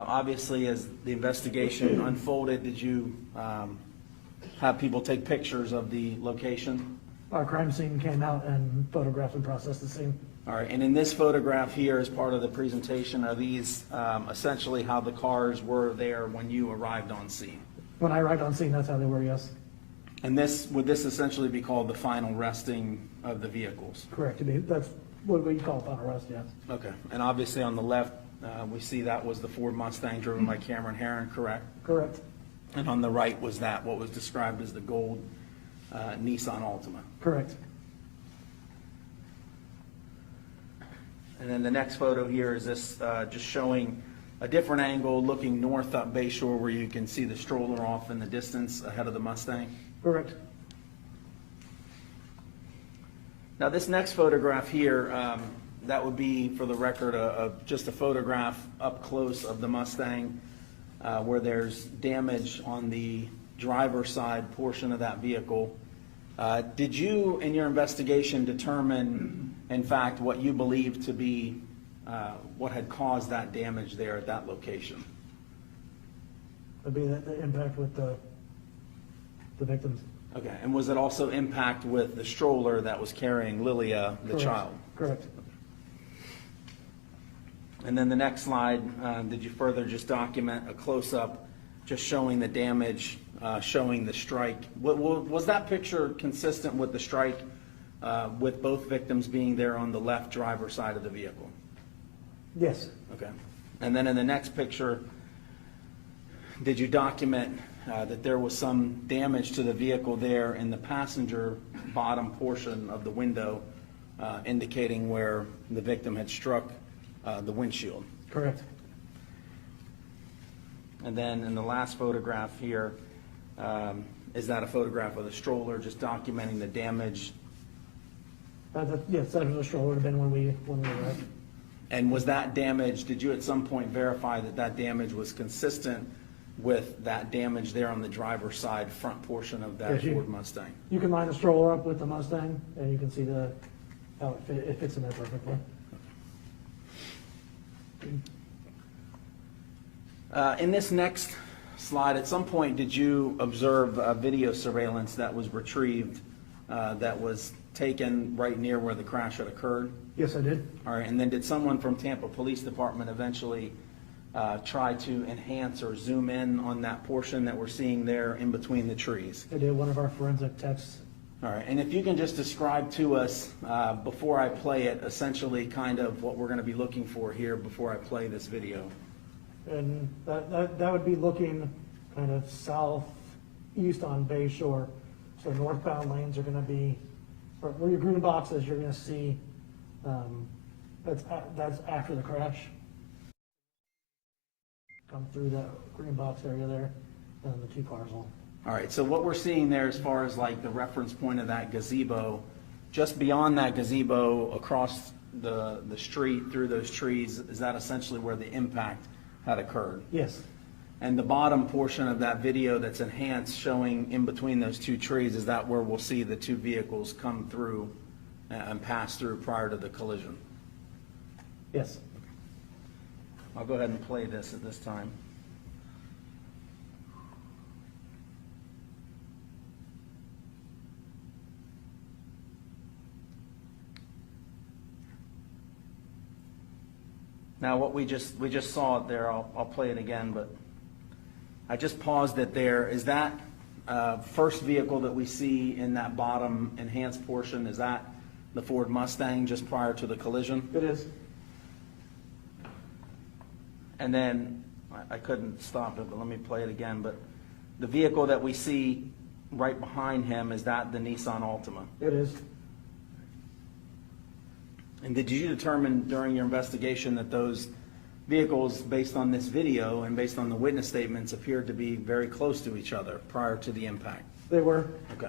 Obviously, as the investigation unfolded, did you have people take pictures of the location? Our crime scene came out and photographed and processed the scene. All right, and in this photograph here, as part of the presentation, are these essentially how the cars were there when you arrived on scene? When I arrived on scene, that's how they were, yes. And would this essentially be called the final resting of the vehicles? Correct. That's what we call final arrest, yes. Okay, and obviously on the left, we see that was the Ford Mustang driven by Cameron Heron, correct? Correct. And on the right was that, what was described as the gold Nissan Altima. Correct. And then the next photo here is this just showing a different angle looking north up Bayshore where you can see the stroller off in the distance ahead of the Mustang. Correct. Now this next photograph here, that would be, for the record, just a photograph up close of the Mustang where there's damage on the driver's side portion of that vehicle. Did you, in your investigation, determine, in fact, what you believe to be what had caused that damage there at that location? Would be the impact with the victims. Okay, and was it also impact with the stroller that was carrying Lilia, the Correct. child? Correct. And then the next slide, did you further just document a close-up just showing the damage, showing the strike? Was that picture consistent with the strike with both victims being there on the left driver's side of the vehicle? Yes. Okay. And then in the next picture, did you document that there was some damage to the vehicle there in the passenger bottom portion of the window, indicating where the victim had struck the windshield? Correct. And then in the last photograph here, is that a photograph of the stroller, just documenting the damage? Yes, that was the stroller would have been when we arrived. And was that damage, did you at some point verify that that damage was consistent with that damage there on the driver's side front portion of that Ford Mustang? You can line the stroller up with the Mustang, and you can see how it fits in there perfectly. In this next slide, at some point, did you observe video surveillance that was retrieved that was taken right near where the crash had occurred? Yes, I did. All right, and then did someone from Tampa Police Department eventually try to enhance or zoom in on that portion that we're seeing there in between the trees? I did. One of our forensic techs. All right, and if you can just describe to us, before I play it, essentially kind of what we're going to be looking for here before I play this video. And that would be looking kind of southeast on Bayshore. So northbound lanes are going to be, where your green boxes, you're going to see, that's after the crash. Come through that green box area there, and the two cars will. All right, so what we're seeing there as far as like the reference point of that gazebo, just beyond that gazebo across the street through those trees, is that essentially where the impact had occurred? Yes. And the bottom portion of that video that's enhanced showing in between those two trees, is that where we'll see the two vehicles come through and pass through prior to the collision? Yes. I'll go ahead and play this at this time. Now, what we just saw it there, I'll play it again, but I just paused it there. Is that first vehicle that we see in that bottom enhanced portion, is that the Ford Mustang just prior to the collision? It is. And then, I couldn't stop it, but let me play it again. But the vehicle that we see right behind him, is that the Nissan Altima? It is. And did you determine during your investigation that those vehicles, based on this video and based on the witness statements, appeared to be very close to each other prior to the impact? They were. Okay.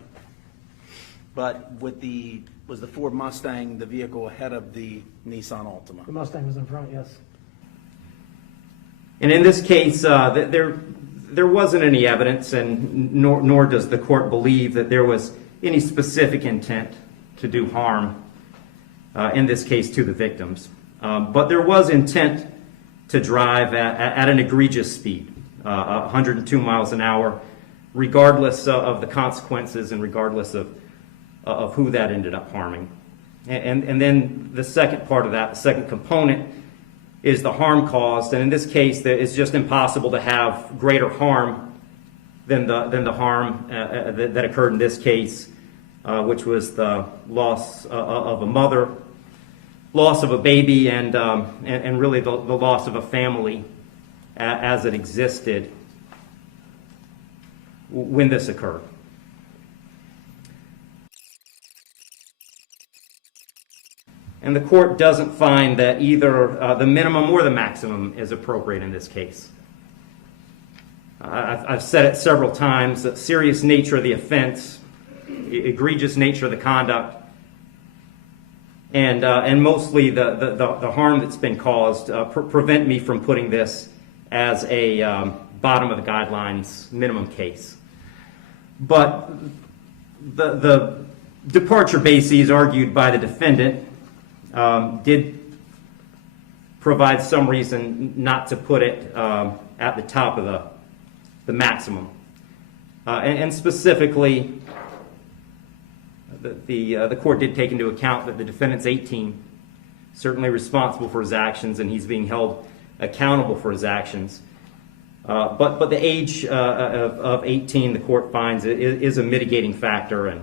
But was the Ford Mustang the vehicle ahead of the Nissan Altima? The Mustang was in front, yes. And in this case, there wasn't any evidence, and nor does the court believe that there was any specific intent to do harm, in this case, to the victims. But there was intent to drive at an egregious speed, 102 miles an hour, regardless of the consequences and regardless of who that ended up harming. And then the second part of that, the second component, is the harm caused. And in this case, it's just impossible to have greater harm than the harm that occurred in this case, which was the loss of a mother, loss of a baby, and really the loss of a family as it existed when this occurred. And the court doesn't find that either the minimum or the maximum is appropriate in this case. I've said it several times, the serious nature of the offense, egregious nature of the conduct, and mostly the harm that's been caused prevent me from putting this as a bottom of the guidelines minimum case. But the departure bases argued by the defendant did provide some reason not to put it at the top of the maximum. And specifically, the court did take into account that the defendant's 18, certainly responsible for his actions, and he's being held accountable for his actions. But the age of 18, the court finds, is a mitigating factor and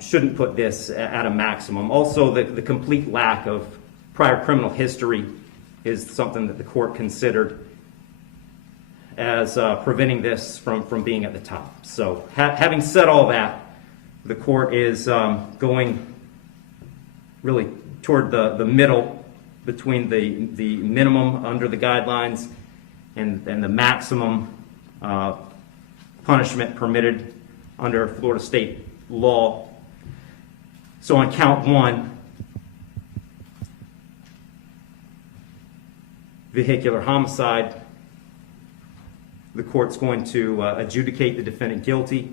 shouldn't put this at a maximum. Also, the complete lack of prior criminal history is something that the court considered as preventing this from being at the top. So having said all that, the court is going really toward the middle between the minimum under the guidelines and the maximum punishment permitted under Florida state law. So on count one, vehicular homicide, the court's going to adjudicate the defendant guilty,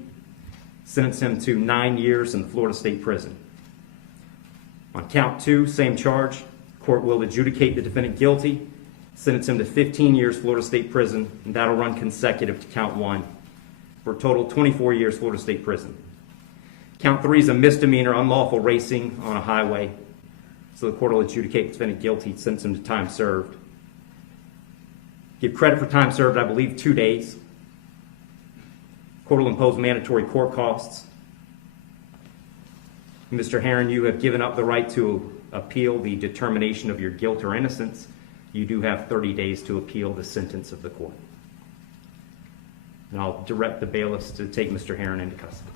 sentence him to 9 years in the Florida State Prison. On count two, same charge, court will adjudicate the defendant guilty, sentence him to 15 years Florida State Prison, and that'll run consecutive to count one, for a total 24 years Florida State Prison. Count three is a misdemeanor, unlawful racing on a highway, so the court will adjudicate the defendant guilty, sentence him to time served. Give credit for time served, I believe, 2 days. Court will impose mandatory court costs. Mr. Heron, you have given up the right to appeal the determination of your guilt or innocence. You do have 30 days to appeal the sentence of the court. And I'll direct the bailiffs to take Mr. Heron into custody.